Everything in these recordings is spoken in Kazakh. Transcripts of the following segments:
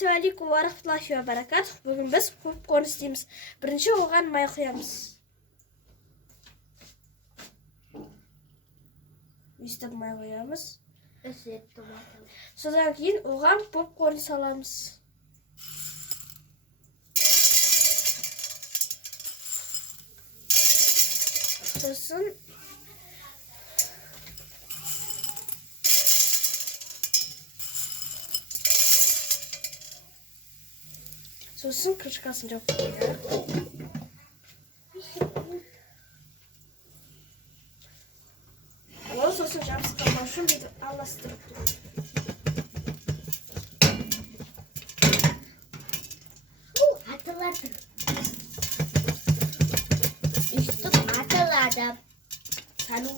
Ассалаумағалейкум ва рахматуллахи ва баракатух. Бүгін біз попкорн істейміз. Бірінші оған май құямыз. Өйстіп май құямыз. Содан кейін оған попкорн саламыз. Сосын крышкасын жауып қояйық. Ол сосын жабысқанбау үшін бүйтіп аластырып тұрмыз. Атылады. Üstüm atılады. Салу.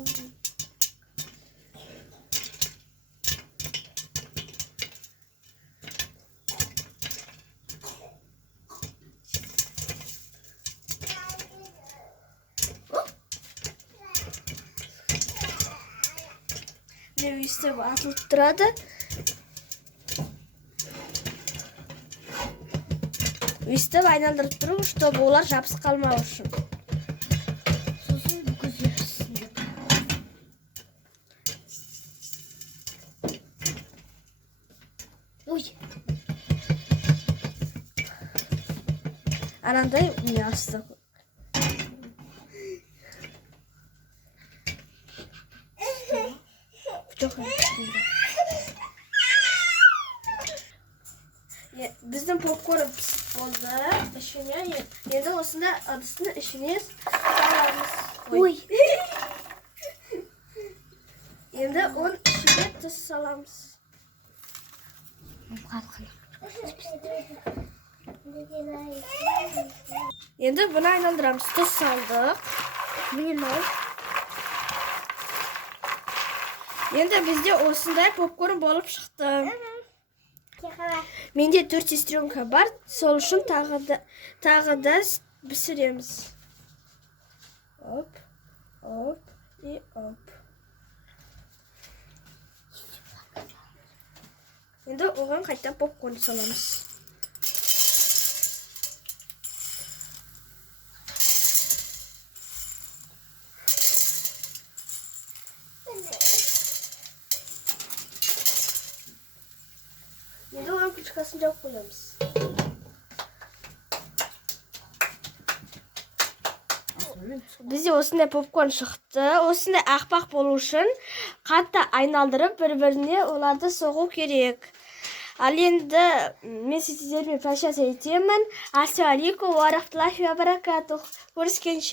Өйстіп атылып тұрады. Өйстіп айналдырып тұру, чтобы олар жабысып қалмау үшін. Сосын бүкізіп піссін. Ой. Анандай не асты. Жоқ, біздің попкорн болды. Ішіне, енді осында ыдыстың ішіне саламыз. Ой. Енді оның ішіне тұз саламыз. Енді бұны айналдырамыз. Тұз салдық. Енді бізде осындай попкорн болып шықты. Менде 4 сестренка бар, сол үшін тағы да пісіреміз. Оп, оп и оп. Енді оған қайта попкорн саламыз. Енді оған крышкасын жауып қоямыз. Бізде осындай попкорн шықты. Осындай ақпақ болу үшін қатты айналдырып бір-біріне оларды соғу керек. Ал енді мен сіздермен прощаться етемін. Ассалаумағалейкум ва рахматуллахи ва баракатух. Көріскенше.